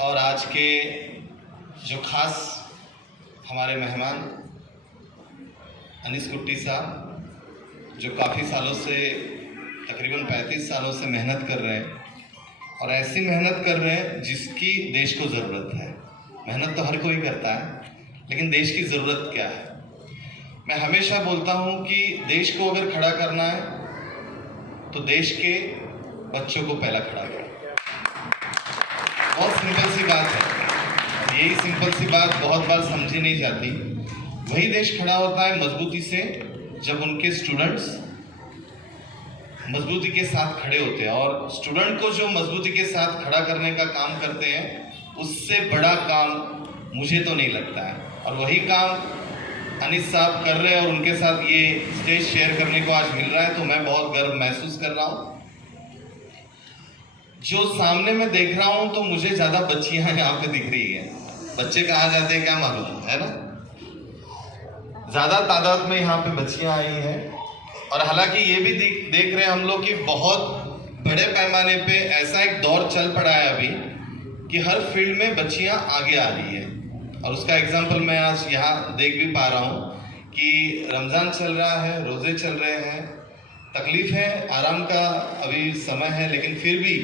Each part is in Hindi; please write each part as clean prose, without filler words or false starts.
और आज के जो खास हमारे मेहमान अनीस कुट्टी साहब, जो काफ़ी सालों से तकरीबन 35 सालों से मेहनत कर रहे हैं और ऐसी मेहनत कर रहे हैं जिसकी देश को ज़रूरत है। मेहनत तो हर कोई करता है, लेकिन देश की ज़रूरत क्या है? मैं हमेशा बोलता हूँ कि देश को अगर खड़ा करना है तो देश के बच्चों को पहला खड़ा करें। बहुत सिंपल सी बात है। यही सिंपल सी बात बहुत बार समझी नहीं जाती। वही देश खड़ा होता है मजबूती से जब उनके स्टूडेंट्स मजबूती के साथ खड़े होते हैं, और स्टूडेंट को जो मजबूती के साथ खड़ा करने का काम करते हैं, उससे बड़ा काम मुझे तो नहीं लगता है। और वही काम अनीस साहब कर रहे हैं और उनके साथ ये स्टेज शेयर करने को आज मिल रहा है, तो मैं बहुत गर्व महसूस कर रहा हूँ। जो सामने मैं देख रहा हूँ तो मुझे ज्यादा बच्चियां यहाँ पे दिख रही है। बच्चे कहाँ जाते हैं क्या मालूम है ना, ज्यादा तादाद में यहाँ पे बच्चियां आई हैं। और हालांकि ये भी देख रहे हैं हम लोग कि बहुत बड़े पैमाने पे ऐसा एक दौर चल पड़ा है अभी कि हर फील्ड में बच्चियां आगे आ रही है। और उसका एग्जाम्पल मैं आज यहाँ देख भी पा रहा हूँ कि रमज़ान चल रहा है, रोज़े चल रहे हैं, तकलीफ है, आराम का अभी समय है, लेकिन फिर भी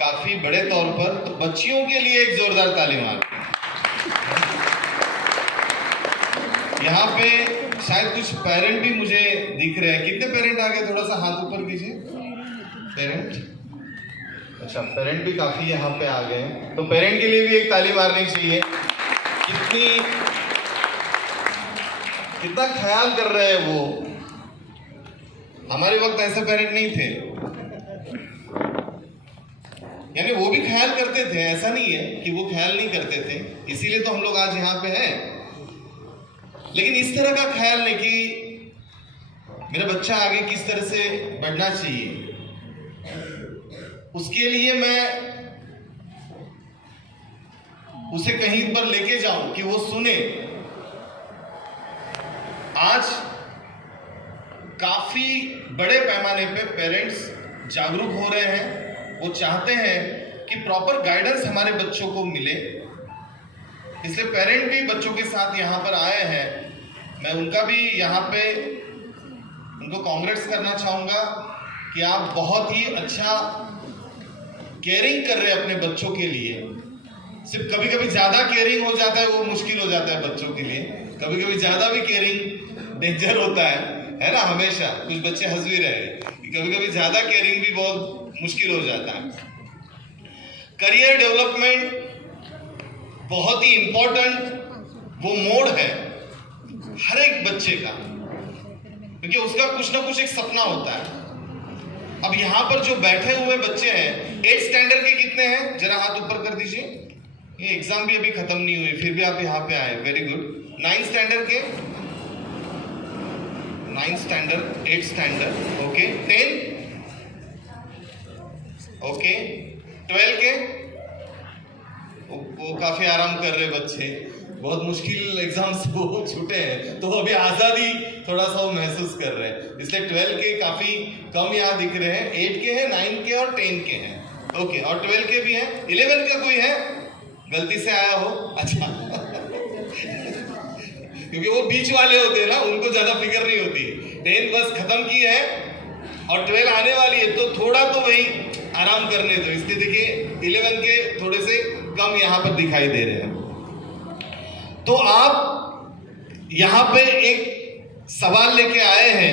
काफ़ी बड़े तौर पर तो बच्चियों के लिए एक जोरदार ताली मार। यहाँ पे शायद कुछ पेरेंट भी मुझे दिख रहे हैं। कितने पेरेंट आ गए? थोड़ा सा हाथ ऊपर कीजिए। पेरेंट, अच्छा, पेरेंट भी काफ़ी यहाँ पे आ गए, तो पेरेंट के लिए भी एक ताली मारनी चाहिए। कितना ख्याल कर रहे हैं वो। हमारे वक्त ऐसे पेरेंट नहीं थे, यानी वो भी ख्याल करते थे, ऐसा नहीं है कि वो ख्याल नहीं करते थे, इसीलिए तो हम लोग आज यहाँ पे हैं। लेकिन इस तरह का ख्याल नहीं कि मेरा बच्चा आगे किस तरह से बढ़ना चाहिए, उसके लिए मैं उसे कहीं पर लेके जाऊं कि वो सुने। आज काफी बड़े पैमाने पे पेरेंट्स जागरूक हो रहे हैं। वो चाहते हैं कि प्रॉपर गाइडेंस हमारे बच्चों को मिले, इसलिए पेरेंट भी बच्चों के साथ यहाँ पर आए हैं। मैं उनका भी यहाँ पे उनको कांग्रेट्स करना चाहूँगा कि आप बहुत ही अच्छा केयरिंग कर रहे हैं अपने बच्चों के लिए। सिर्फ कभी कभी ज़्यादा केयरिंग हो जाता है, वो मुश्किल हो जाता है बच्चों के लिए। कभी कभी ज़्यादा भी केयरिंग डेंजर होता है ना। हमेशा कुछ बच्चे हंस भी रहे कि कभी कभी ज़्यादा केयरिंग भी बहुत मुश्किल हो जाता है। करियर डेवलपमेंट बहुत ही इंपॉर्टेंट वो मोड है हर एक बच्चे का, क्योंकि उसका कुछ ना कुछ एक सपना होता है। अब यहाँ पर जो बैठे हुए बच्चे हैं, 8th स्टैंडर्ड के कितने हैं? जरा हाथ ऊपर कर दीजिए। ये एग्जाम भी अभी खत्म नहीं हुई, फिर भी आप यहाँ पे आए, वेरी गुड। 9th स्टैंडर्ड के, 9th standard, 8th standard, okay. 10, okay. 12 के, वो काफी आराम कर रहे बच्चे, बहुत मुश्किल एग्जाम्स वो छूटे हैं, तो अभी आजादी थोड़ा सा वो महसूस कर रहे हैं, इसलिए 12 के काफी कम यहाँ दिख रहे हैं। 8 के हैं, 9 के और 10 के हैं, ओके। और 12 के भी हैं। 11 का कोई है? गलती से आया हो, अच्छा। क्योंकि वो बीच वाले होते हैं ना, उनको ज्यादा फिक्र नहीं होती। 10 बस खत्म की है और 12 आने वाली है, तो थोड़ा तो वही आराम करने दो, इसलिए देखिए 11 के थोड़े से कम यहाँ पर दिखाई दे रहे हैं। तो आप यहाँ पे एक सवाल लेके आए हैं,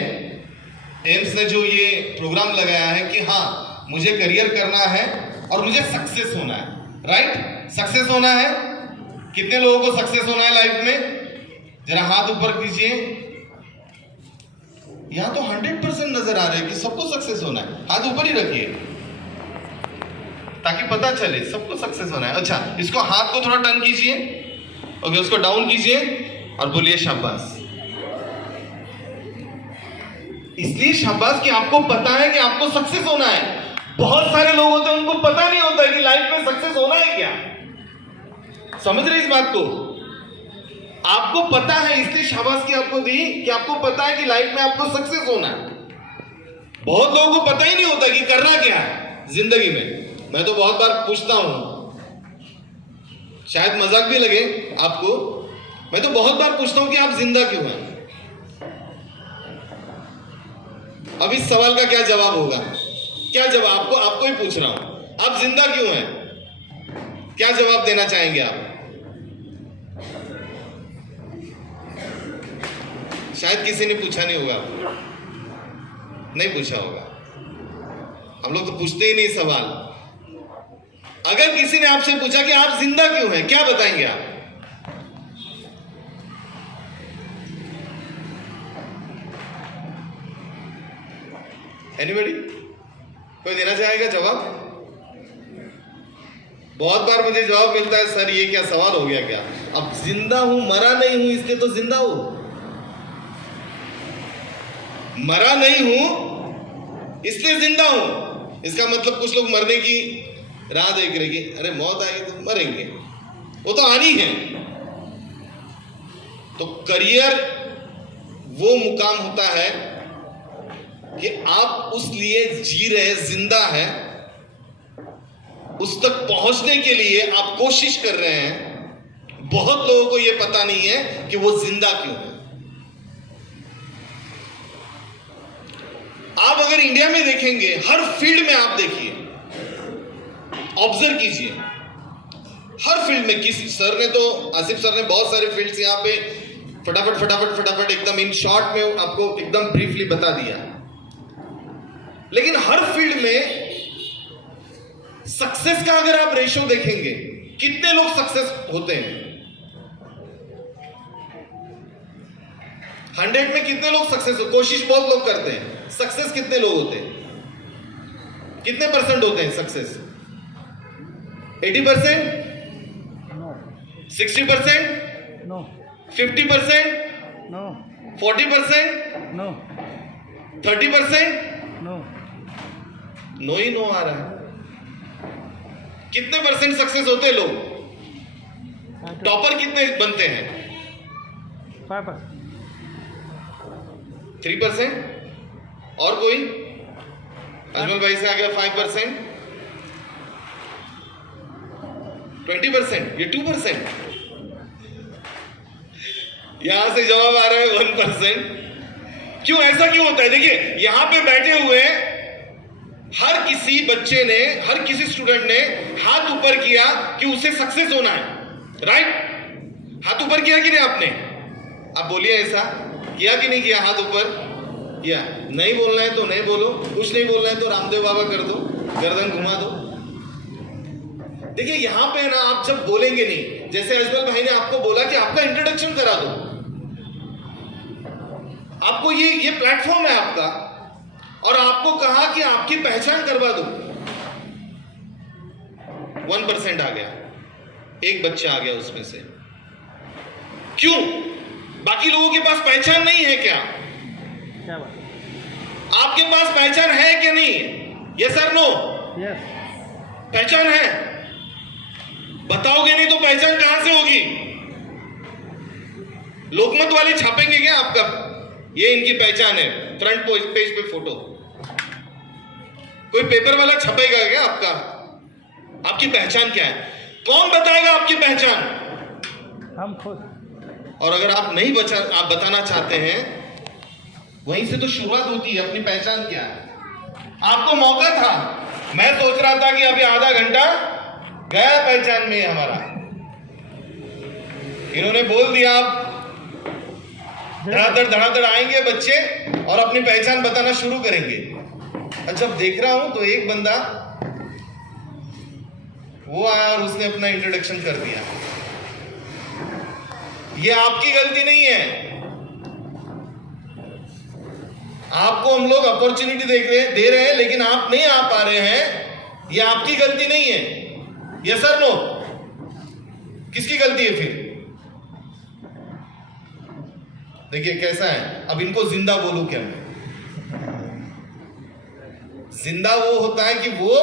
एम्स ने जो ये प्रोग्राम लगाया है कि हाँ मुझे करियर करना है और मुझे सक्सेस होना है, राइट? सक्सेस होना है। कितने लोगों को सक्सेस होना है लाइफ में? जरा हाथ ऊपर कीजिए। यहां तो 100% नजर आ रहे हैं कि सबको सक्सेस होना है। हाथ ऊपर ही रखिए ताकि पता चले सबको सक्सेस होना है। अच्छा, इसको हाथ को थोड़ा टर्न कीजिए, ओके, उसको डाउन कीजिए और बोलिए शाबाश। इसलिए शाबाश कि आपको पता है कि आपको सक्सेस होना है। बहुत सारे लोग होते हैं, उनको पता नहीं होता है कि लाइफ में सक्सेस होना है क्या। समझ रहे इस बात को? आपको पता है, इसलिए शाबाश की आपको दी कि आपको पता है कि लाइफ में आपको सक्सेस होना है। बहुत लोगों को पता ही नहीं होता कि करना क्या है जिंदगी में। मैं तो बहुत बार पूछता हूं शायद मजाक भी लगे आपको, मैं तो बहुत बार पूछता हूं कि आप जिंदा क्यों हैं। अब इस सवाल का क्या जवाब होगा? क्या जवाब आपको ही पूछ रहा हूं, आप जिंदा क्यों हैं? क्या जवाब देना चाहेंगे आप? शायद किसी ने पूछा नहीं होगा, नहीं पूछा होगा। हम लोग तो पूछते ही नहीं सवाल। अगर किसी ने आपसे पूछा कि आप जिंदा क्यों हैं, क्या बताएंगे आप? एनीबॉडी? कोई देना चाहेगा जवाब? बहुत बार मुझे जवाब मिलता है, सर ये क्या सवाल हो गया क्या? अब जिंदा हूं, मरा नहीं हूं, इसलिए तो जिंदा हूं। मरा नहीं हूं इसलिए जिंदा हूं, इसका मतलब कुछ लोग मरने की राह देख रहे कि अरे मौत आएगी तो मरेंगे, वो तो आनी है। तो करियर वो मुकाम होता है कि आप उस लिए जी रहे, जिंदा है, उस तक पहुंचने के लिए आप कोशिश कर रहे हैं। बहुत लोगों को यह पता नहीं है कि वो जिंदा क्यों है। आप अगर इंडिया में देखेंगे, हर फील्ड में आप देखिए, ऑब्जर्व कीजिए, हर फील्ड में। किसी सर ने तो, आसिफ सर ने बहुत सारे फील्ड्स यहां पे फटाफट एकदम इन शॉर्ट में आपको एकदम ब्रीफली बता दिया। लेकिन हर फील्ड में सक्सेस का अगर आप रेशियो देखेंगे, कितने लोग सक्सेस होते हैं 100 में, कितने लोग सक्सेस हो? कोशिश बहुत लोग करते हैं, सक्सेस कितने लोग होते हैं? कितने परसेंट होते हैं success? 80%? 60%? No. 50%? No. 40%? No. 30%? No. No ही नो आ रहा है। कितने परसेंट सक्सेस होते हैं लोग? टॉपर कितने बनते हैं? 5%. 3%? और कोई? अजमल भाई से आ गया 5%, 20%, ये 2%। यहां से जवाब आ रहा है 1%। क्यों, ऐसा क्यों होता है? देखिए, यहां पे बैठे हुए हर किसी बच्चे ने, हर किसी स्टूडेंट ने हाथ ऊपर किया कि उसे सक्सेस होना है, राइट? हाथ ऊपर किया कि नहीं आपने? आप बोलिए, ऐसा किया कि नहीं किया? हाथ ऊपर किया। नहीं बोलना है तो नहीं बोलो, कुछ नहीं बोलना है तो रामदेव बाबा कर दो, गर्दन घुमा दो। देखिए, यहां पे ना आप जब बोलेंगे नहीं, जैसे अजमल भाई ने आपको बोला कि आपका इंट्रोडक्शन करा दो, आपको ये प्लेटफॉर्म है आपका, और आपको कहा कि आपकी पहचान करवा दो। 1% आ गया, एक बच्चा आ गया उसमें से। क्यों? बाकी लोगों के पास पहचान नहीं है क्या? क्या बात? आपके पास पहचान है कि नहीं? यस और नो? Yes. पहचान है? बताओगे नहीं तो पहचान कहां से होगी? लोकमत वाले छापेंगे क्या आपका? ये इनकी पहचान है, फ्रंट पेज पे फोटो। कोई पेपर वाला छपेगा क्या आपका? आपकी पहचान क्या है? कौन बताएगा आपकी पहचान? हम खुद। और अगर आप नहीं आप बताना चाहते हैं, वहीं से तो शुरुआत होती है, अपनी पहचान क्या है। आपको मौका था, मैं सोच रहा था कि अभी आधा घंटा गया पहचान में हमारा, इन्होंने बोल दिया आप धड़ाधड़ आएंगे बच्चे और अपनी पहचान बताना शुरू करेंगे। जब देख रहा हूं तो एक बंदा वो आया और उसने अपना इंट्रोडक्शन कर दिया। ये आपकी गलती नहीं है, आपको हम लोग अपॉर्चुनिटी दे रहे हैं, लेकिन आप नहीं आ पा रहे हैं, ये आपकी गलती नहीं है। Yes sir, no? किसकी गलती है फिर? देखिए कैसा है। अब इनको जिंदा बोलूं क्या मैं? जिंदा वो होता है कि वो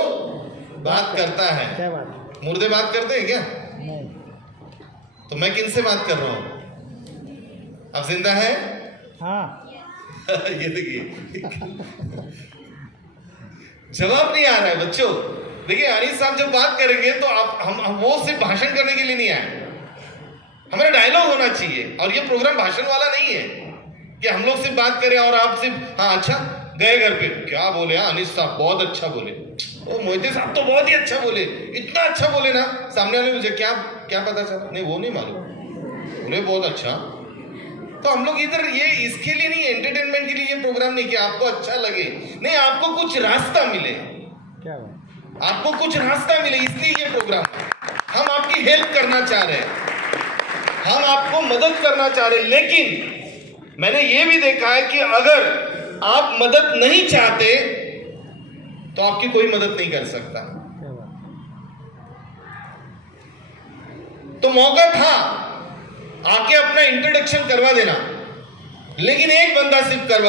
बात करता है। क्या बात? मुर्दे बात करते हैं क्या? नहीं. तो मैं किनसे बात कर रहा हूं? आप जिंदा हैं? हाँ. ये देखिए जवाब नहीं आ रहा है बच्चों। देखिए अनीस साहब जब बात करेंगे तो आप हम वो सिर्फ भाषण करने के लिए नहीं आए, हमारा डायलॉग होना चाहिए। और ये प्रोग्राम भाषण वाला नहीं है कि हम लोग सिर्फ बात करें और आप सिर्फ हाँ अच्छा गए घर पे क्या बोले, हाँ अनीस साहब बहुत अच्छा बोले, ओ मोहिते साहब तो बहुत ही अच्छा बोले, इतना अच्छा बोले ना, सामने वाले मुझे क्या क्या पता चला, नहीं वो नहीं मालूम, बोले बहुत अच्छा। तो हम लोग इधर ये इसके लिए नहीं, एंटरटेनमेंट के लिए ये प्रोग्राम नहीं कि आपको अच्छा लगे, नहीं आपको कुछ रास्ता मिले, क्या बात, आपको कुछ रास्ता मिले, इसलिए ये प्रोग्राम है। हम आपकी हेल्प करना चाह रहे हैं, हम आपको मदद करना चाह रहे हैं, लेकिन मैंने ये भी देखा है कि अगर आप मदद नहीं चाहते तो आपकी कोई मदद नहीं कर सकता। क्या बात, तो मौका था आके अपना इंट्रोडक्शन करवा देना, लेकिन एक बंदा सिर्फ कर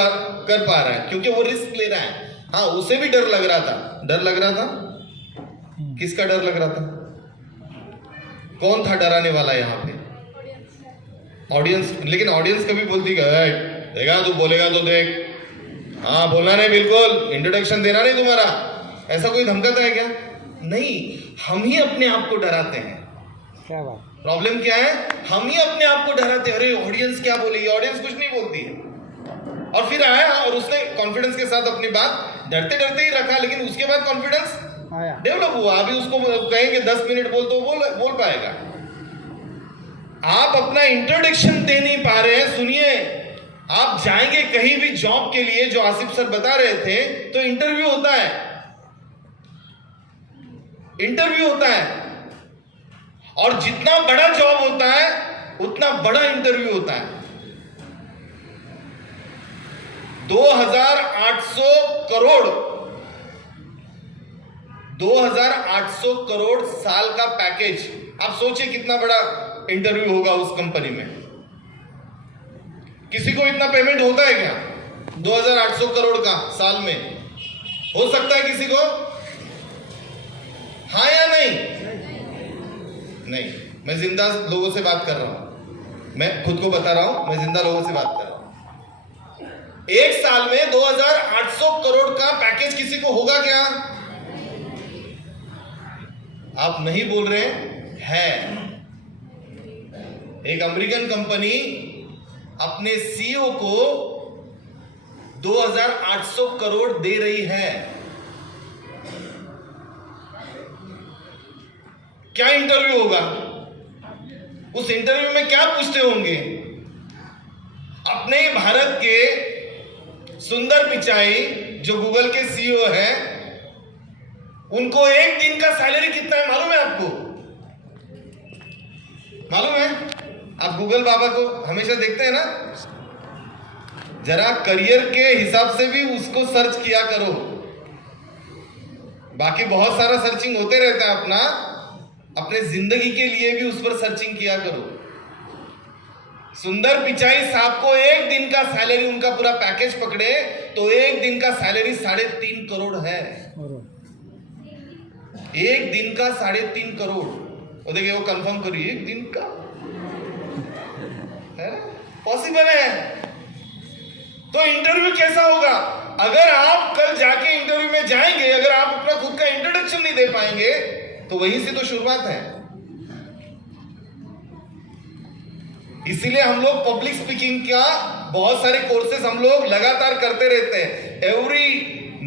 पा रहा है क्योंकि वो रिस्क ले रहा है। हाँ उसे भी डर लग रहा था, किसका डर लग रहा था, कौन था डराने वाला यहाँ पे, ऑडियंस। लेकिन ऑडियंस कभी बोलती देखा तू बोलेगा तो देख, हाँ बोलना नहीं, बिल्कुल इंट्रोडक्शन देना नहीं तुम्हारा, ऐसा कोई धमकाता है क्या? नहीं, हम ही अपने आप को डराते हैं। क्या बात, प्रॉब्लम क्या है, हम ही अपने आप को डराते हैं, अरे ऑडियंस क्या बोलेगी, ऑडियंस कुछ नहीं बोलती है। और फिर आया और उसने कॉन्फिडेंस के साथ अपनी बात डरते डरते ही रखा, लेकिन उसके बाद कॉन्फिडेंस आया, डेवलप हुआ। अभी उसको कहेंगे 10 मिनट बोल तो बोल पाएगा। आप अपना इंट्रोडक्शन दे नहीं पा रहे हैं। सुनिए, आप जाएंगे कहीं भी जॉब के लिए, जो आसिफ सर बता रहे थे, तो इंटरव्यू होता है, इंटरव्यू होता है, और जितना बड़ा जॉब होता है उतना बड़ा इंटरव्यू होता है। 2800 करोड़ 2800 करोड़ साल का पैकेज, आप सोचिए कितना बड़ा इंटरव्यू होगा उस कंपनी में। किसी को इतना पेमेंट होता है क्या 2800 करोड़ का साल में? हो सकता है किसी को? हाँ या नहीं? नहीं, मैं जिंदा लोगों से बात कर रहा हूं, मैं खुद को बता रहा हूं, मैं जिंदा लोगों से बात कर रहा हूं। एक साल में 2800 करोड़ का पैकेज किसी को होगा क्या? आप नहीं बोल रहे हैं। एक अमेरिकन कंपनी अपने सीईओ को 2800 करोड़ दे रही है। क्या इंटरव्यू होगा? उस इंटरव्यू में क्या पूछते होंगे? अपने भारत के सुंदर पिचाई जो गूगल के सीईओ हैं, उनको एक दिन का सैलरी कितना है मालूम है आपको? मालूम है? आप गूगल बाबा को हमेशा देखते हैं ना, जरा करियर के हिसाब से भी उसको सर्च किया करो। बाकी बहुत सारा सर्चिंग होते रहता है अपना, अपने जिंदगी के लिए भी उस पर सर्चिंग किया करो। सुंदर पिचाई साहब को एक दिन का सैलरी, उनका पूरा पैकेज पकड़े तो एक दिन का सैलरी 3.5 करोड़ है। एक दिन का 3.5 करोड़। वो देखिए, वो कंफर्म करिए, एक दिन का है, पॉसिबल है। तो इंटरव्यू कैसा होगा? अगर आप कल जाके इंटरव्यू में जाएंगे, अगर आप अपना खुद का इंट्रोडक्शन नहीं दे पाएंगे, तो वहीं से तो शुरुआत है। इसीलिए हम लोग पब्लिक स्पीकिंग का बहुत सारे कोर्सेज हम लोग लगातार करते रहते हैं। एवरी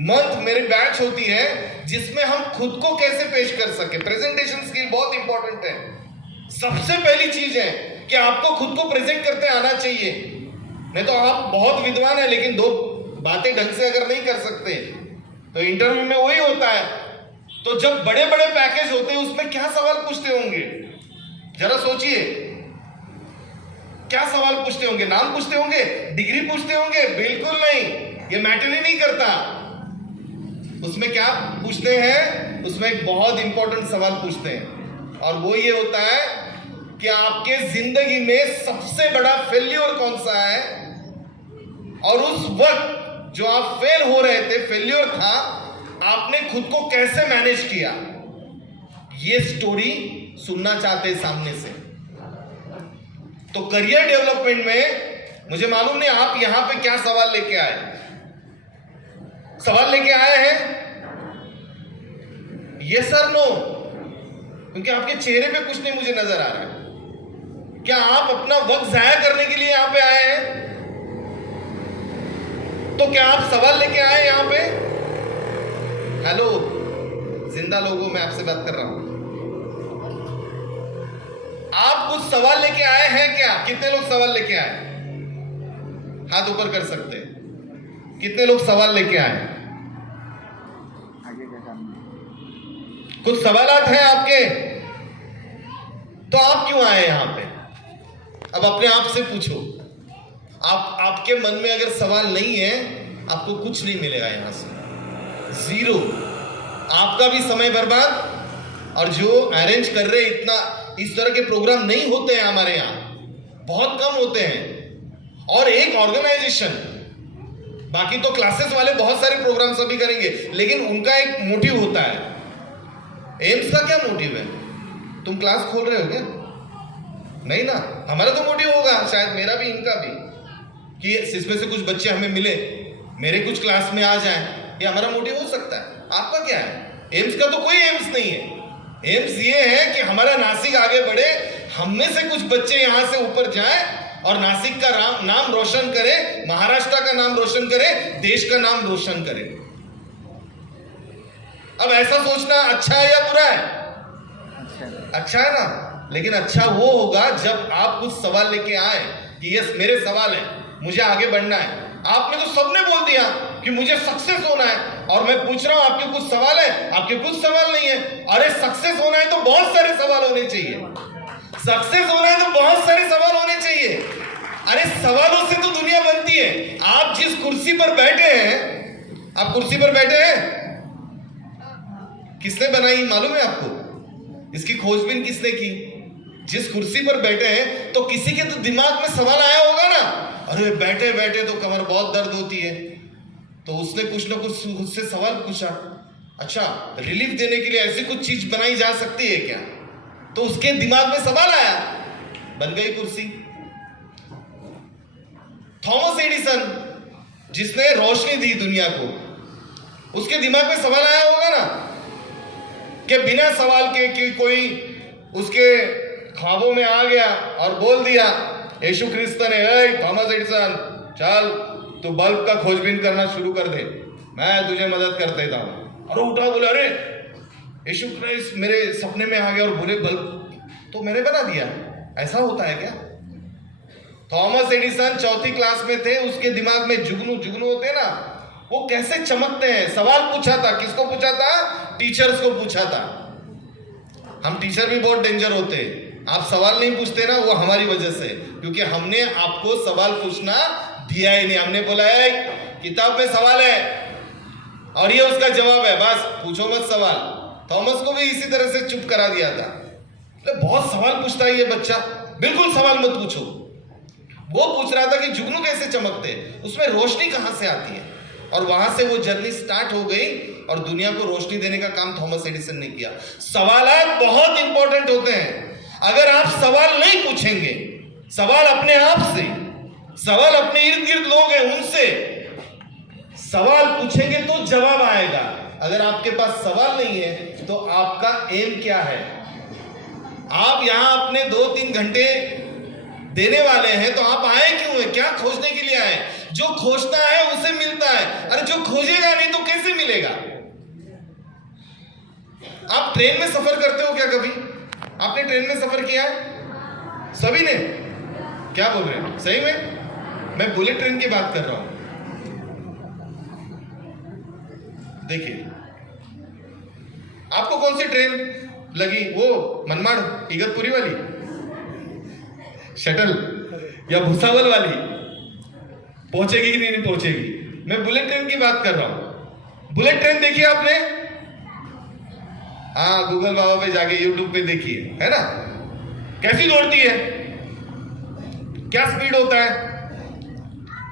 मंथ मेरी बैच होती है जिसमें हम खुद को कैसे पेश कर सके। प्रेजेंटेशन स्किल बहुत इंपॉर्टेंट है। सबसे पहली चीज है कि आपको खुद को प्रेजेंट करते आना चाहिए। नहीं तो आप बहुत विद्वान है, लेकिन दो बातें ढंग से अगर नहीं कर सकते तो इंटरव्यू में वही होता है। तो जब बड़े बड़े पैकेज होते हैं उसमें क्या सवाल पूछते होंगे, जरा सोचिए। क्या सवाल पूछते होंगे? नाम पूछते होंगे? डिग्री पूछते होंगे? बिल्कुल नहीं, ये मैटर ही नहीं करता। उसमें क्या पूछते हैं? उसमें एक बहुत इंपॉर्टेंट सवाल पूछते हैं, और वो ये होता है कि आपके जिंदगी में सबसे बड़ा फेल्योर कौन सा है, और उस वक्त जो आप फेल हो रहे थे, फेल्योर था, आपने खुद को कैसे मैनेज किया। ये स्टोरी सुनना चाहते हैं सामने से। तो करियर डेवलपमेंट में मुझे मालूम नहीं आप यहां पे क्या सवाल लेके आए। सवाल लेके आए हैं यस और नो, क्योंकि आपके चेहरे पे कुछ नहीं मुझे नजर आ रहा है। क्या आप अपना वक्त जाया करने के लिए यहां पे आए हैं? तो क्या आप सवाल लेके आए यहां पे? हेलो जिंदा लोगों, मैं आपसे बात कर रहा हूं। आप कुछ सवाल लेके आए हैं क्या? कितने लोग सवाल लेके आए? हाथ ऊपर कर सकते हैं। कितने लोग सवाल लेके आए? कुछ सवालात हैं आपके? तो आप क्यों आए यहां पे? अब अपने आप से पूछो। आपके मन में अगर सवाल नहीं है, आपको कुछ नहीं मिलेगा यहां से, जीरो। आपका भी समय बर्बाद। और जो अरेंज कर रहे इतना, इस तरह के प्रोग्राम नहीं होते हैं हमारे यहां, बहुत कम होते हैं। और एक ऑर्गेनाइजेशन, बाकी तो क्लासेस वाले बहुत सारे प्रोग्राम सभी करेंगे, लेकिन उनका एक मोटिव होता है। एम्स का क्या मोटिव है? तुम क्लास खोल रहे हो क्या? नहीं ना। हमारा तो मोटिव होगा, शायद मेरा भी, इनका भी, कि इसमें से कुछ बच्चे हमें मिले, मेरे कुछ क्लास में आ जाएं। ये हमारा मोटिव हो सकता है। आपका क्या है? एम्स का तो कोई एम्स नहीं है। एम्स ये है कि हमारा नासिक आगे बढ़े, हम में से कुछ बच्चे यहां से ऊपर जाएं और नासिक का नाम रोशन करें, महाराष्ट्र का नाम रोशन करें, देश का नाम रोशन करें। अब ऐसा सोचना अच्छा है या बुरा है? अच्छा है ना। लेकिन अच्छा वो होगा जब आप कुछ सवाल लेके आए कि यस मेरे सवाल है, मुझे आगे बढ़ना है। आपने तो सबने बोल दिया कि मुझे सक्सेस होना है, और मैं पूछ रहा हूं आपके कुछ सवाल है? आपके कुछ सवाल नहीं है। अरे सक्सेस होना है तो बहुत सारे सवाल होने चाहिए। सक्सेस होना है तो बहुत सारे सवाल होने चाहिए। अरे सवालों से तो दुनिया बनती है। आप जिस कुर्सी पर बैठे हैं, आप कुर्सी पर बैठे हैं, किसने बनाई मालूम है आपको? इसकी खोजबीन किसने की? जिस कुर्सी पर बैठे हैं, तो किसी के तो दिमाग में सवाल आया होगा ना, अरे बैठे बैठे तो कमर बहुत दर्द होती है, तो उसने कुछ ना कुछ उससे सवाल पूछा। अच्छा, रिलीफ देने के लिए ऐसी कुछ चीज बनाई जा सकती है क्या? तो उसके दिमाग में सवाल आया, बन गई कुर्सी। थॉमस एडिसन, जिसने रोशनी दी दुनिया को, उसके दिमाग में सवाल आया होगा ना, कि बिना सवाल के कि कोई उसके ख्वाबों में आ गया और बोल दिया, यीशु क्रिस्त ने, थॉमस एडिसन चल तू बल्ब का खोजबीन करना शुरू कर दे, मैं तुझे मदद कर देता हूं। और उठा, बोला अरे यीशु क्रिस्त मेरे सपने में आ गया और बोले बल्ब तो मैंने बना दिया। ऐसा होता है क्या? थॉमस एडिसन चौथी क्लास में थे, उसके दिमाग में जुगनू होते हैं ना, वो कैसे चमकते हैं। सवाल पूछा था, किसको पूछा था? टीचर्स को पूछा था। हम टीचर भी बहुत डेंजर होते हैं। आप सवाल नहीं पूछते ना, वो हमारी वजह से, क्योंकि हमने आपको सवाल पूछना दिया ही नहीं। हमने बोला है किताब में सवाल है और ये उसका जवाब है, बस पूछो मत सवाल। थॉमस को भी इसी तरह से चुप करा दिया था। बहुत सवाल पूछता है ये बच्चा, बिल्कुल सवाल मत पूछो। वो पूछ रहा था कि जुगनू कैसे चमकते, उसमें रोशनी कहां से आती है, और वहां से वो जर्नी स्टार्ट हो गई और दुनिया को रोशनी देने का काम थॉमस एडिसन ने किया। सवाल बहुत इंपॉर्टेंट होते हैं। अगर आप सवाल नहीं पूछेंगे, सवाल अपने आप से, सवाल अपने इर्द गिर्द लोग हैं उनसे सवाल पूछेंगे तो जवाब आएगा। अगर आपके पास सवाल नहीं है तो आपका एम क्या है? आप यहां अपने 2-3 घंटे देने वाले हैं, तो आप आए क्यों हैं? क्या खोजने के लिए आए? जो खोजता है उसे मिलता है। अरे जो खोजेगा नहीं तो कैसे मिलेगा? आप ट्रेन में सफर करते हो क्या कभी? आपने ट्रेन में सफर किया है? सभी ने? क्या बोल रहे हैं? सही में? मैं बुलेट ट्रेन की बात कर रहा हूं। देखिए, आपको कौन सी ट्रेन लगी? वो मनमाड़ इगतपुरी वाली, शटल, या भुसावल वाली? पहुंचेगी कि नहीं पहुंचेगी? मैं बुलेट ट्रेन की बात कर रहा हूं। बुलेट ट्रेन देखी आपने? हाँ, गूगल बाबा पे जाके, यूट्यूब पे देखिए, है ना? कैसी दौड़ती है, क्या स्पीड होता है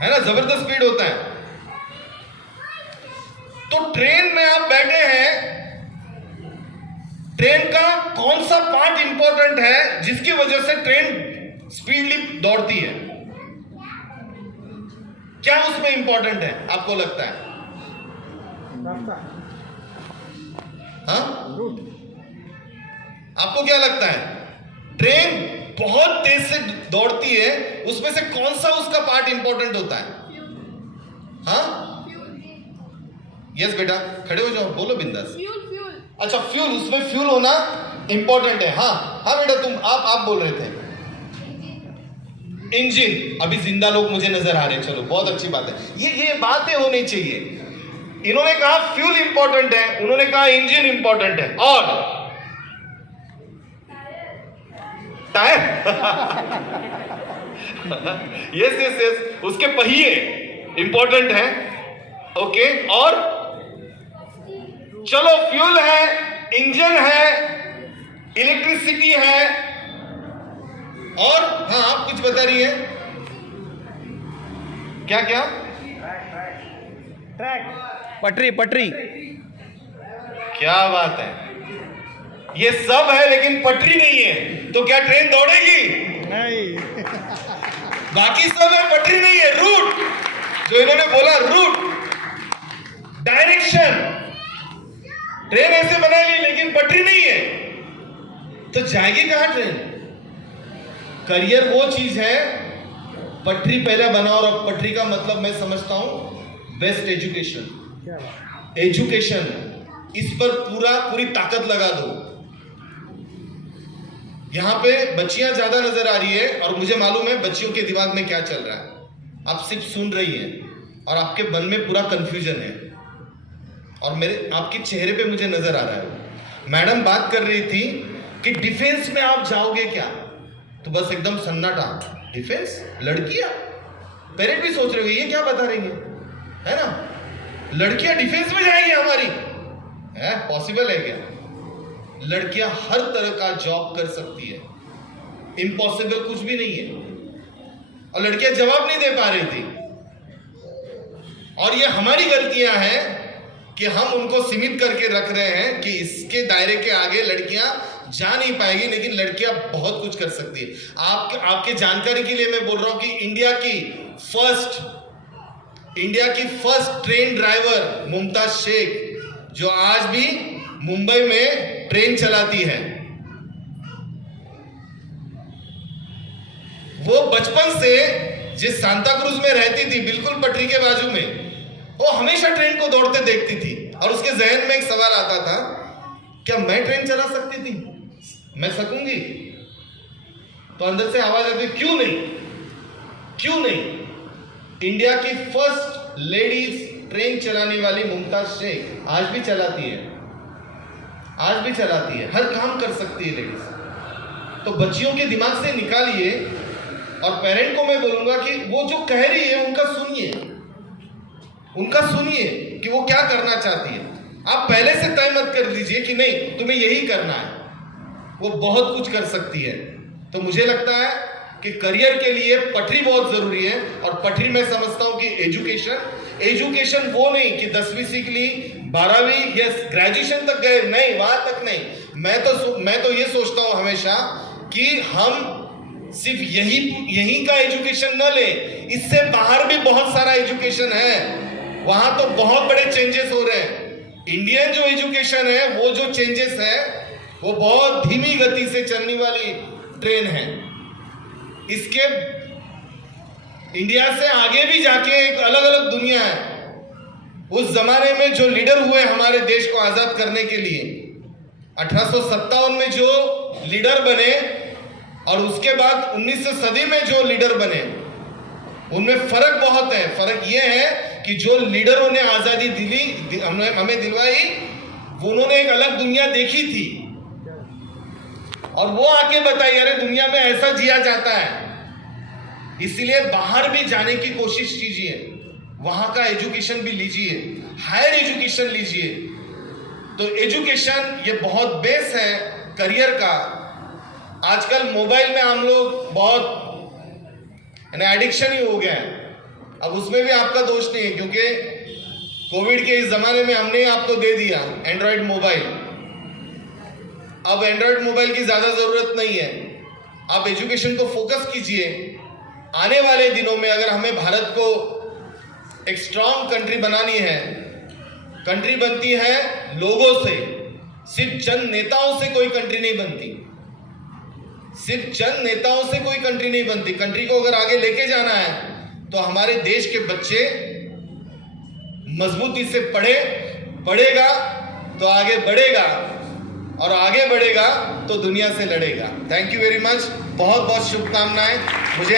ना? जबरदस्त स्पीड होता है। तो ट्रेन में आप बैठे हैं, ट्रेन का कौन सा पार्ट इंपॉर्टेंट है जिसकी वजह से ट्रेन स्पीडली दौड़ती है? क्या उसमें इंपॉर्टेंट है आपको लगता है? हाँ, रूट। आपको क्या लगता है ट्रेन बहुत तेज से दौड़ती है, उसमें से कौन सा उसका पार्ट इंपॉर्टेंट होता है? हाँ, यस बेटा, खड़े हो जाओ, बोलो बिंदास। फ्यूल। अच्छा, फ्यूल, उसमें फ्यूल होना इंपॉर्टेंट है। हाँ हाँ बेटा, तुम आप बोल रहे थे इंजन। अभी जिंदा लोग मुझे नजर आ रहे हैं, चलो बहुत अच्छी बात है। ये बातें होनी चाहिए। इन्होंने कहा फ्यूल इंपॉर्टेंट है, उन्होंने कहा इंजन इंपॉर्टेंट है, और टायर यस, उसके पहिए इंपॉर्टेंट है। ओके, और चलो फ्यूल है, इंजन है, इलेक्ट्रिसिटी है, और हाँ आप कुछ बता रही है, क्या क्या? ट्रैक, पटरी। क्या बात है, ये सब है लेकिन पटरी नहीं है, तो क्या ट्रेन दौड़ेगी? नहीं। बाकी सब है, पटरी नहीं है। रूट, जो इन्होंने बोला, रूट, डायरेक्शन, ट्रेन ऐसे बना ली लेकिन पटरी नहीं है, तो जाएगी कहां ट्रेन? करियर वो चीज है, पटरी पहले बनाओ, और अब पटरी का मतलब मैं समझता हूं बेस्ट एजुकेशन। क्या बात। एजुकेशन, इस पर पूरी ताकत लगा दो। यहां पे बच्चियां ज्यादा नजर आ रही है, और मुझे मालूम है बच्चियों के दिमाग में क्या चल रहा है। आप सिर्फ सुन रही हैं और आपके मन में पूरा कंफ्यूजन है, और मेरे आपके चेहरे पे मुझे नजर आ रहा है। मैडम बात कर रही थी कि डिफेंस में आप जाओगे क्या, तो बस एकदम सन्नाटा। डिफेंस, लड़कियां, पेरेंट भी सोच रहे हो ये क्या बता रही है ना, लड़कियां डिफेंस में जाएंगी हमारी, है पॉसिबल है क्या? लड़कियां हर तरह का जॉब कर सकती है, इम्पॉसिबल कुछ भी नहीं है। और लड़कियां जवाब नहीं दे पा रही थी, और ये हमारी गलतियां हैं कि हम उनको सीमित करके रख रहे हैं कि इसके दायरे के आगे लड़कियां जा नहीं पाएगी, लेकिन लड़कियां बहुत कुछ कर सकती है। आपके जानकारी के लिए मैं बोल रहा हूं कि इंडिया की first train driver Mumtaz Shaikh, जो आज भी मुंबई में ट्रेन चलाती है, वो बचपन से जिस सांता क्रूज में रहती थी, बिल्कुल पटरी के बाजू में, वो हमेशा ट्रेन को दौड़ते देखती थी, और उसके जहन में एक सवाल आता था, क्या मैं ट्रेन चला सकती थी, मैं सकूंगी? तो अंदर से आवाज आती, क्यों नहीं? इंडिया की फर्स्ट लेडीज ट्रेन चलाने वाली मुमताज शेख आज भी चलाती है, हर काम कर सकती है लेडीज। तो बच्चियों के दिमाग से निकालिए, और पेरेंट को मैं बोलूंगा कि वो जो कह रही है उनका सुनिए कि वो क्या करना चाहती है। आप पहले से तय मत कर लीजिए कि नहीं तुम्हें यही करना है, वो बहुत कुछ कर सकती है। तो मुझे लगता है कि करियर के लिए पटरी बहुत जरूरी है, और पटरी मैं समझता हूं कि एजुकेशन वो नहीं कि 10वीं सीख ली, 12वीं या ग्रेजुएशन तक गए, नहीं, वहां तक नहीं। मैं तो ये सोचता हूं हमेशा कि हम सिर्फ यही का एजुकेशन न लें, इससे बाहर भी बहुत सारा एजुकेशन है, वहां तो बहुत बड़े चेंजेस हो रहे हैं। इंडियन जो एजुकेशन है, वो जो चेंजेस है, वो बहुत धीमी गति से चलने वाली ट्रेन है। इसके इंडिया से आगे भी जाके एक अलग अलग दुनिया है। उस जमाने में जो लीडर हुए हमारे देश को आजाद करने के लिए, 1857 में जो लीडर बने, और उसके बाद 19वीं सदी में जो लीडर बने, उनमें फर्क बहुत है। फर्क यह है कि जो लीडरों ने आजादी दिली, हमें दिलवाई, उन्होंने एक अलग दुनिया देखी थी, और वो आके बताई अरे दुनिया में ऐसा जिया जाता है। इसलिए बाहर भी जाने की कोशिश कीजिए, वहां का एजुकेशन भी लीजिए, हायर एजुकेशन लीजिए। तो एजुकेशन ये बहुत बेस है करियर का। आजकल मोबाइल में हम लोग बहुत एडिक्शन ही हो गया है। अब उसमें भी आपका दोष नहीं है, क्योंकि कोविड के इस जमाने में हमने आपको दे दिया एंड्रॉइड मोबाइल। अब एंड्रॉइड मोबाइल की ज्यादा जरूरत नहीं है, आप एजुकेशन को फोकस कीजिए। आने वाले दिनों में अगर हमें भारत को एक स्ट्रांग कंट्री बनानी है, कंट्री बनती है लोगों से, सिर्फ चंद नेताओं से कोई कंट्री नहीं बनती, सिर्फ चंद नेताओं से कोई कंट्री नहीं बनती। कंट्री को अगर आगे लेके जाना है तो हमारे देश के बच्चे मजबूती से पढ़ेगा तो आगे बढ़ेगा, और आगे बढ़ेगा तो दुनिया से लड़ेगा। थैंक यू वेरी मच, बहुत बहुत शुभकामनाएं। मुझे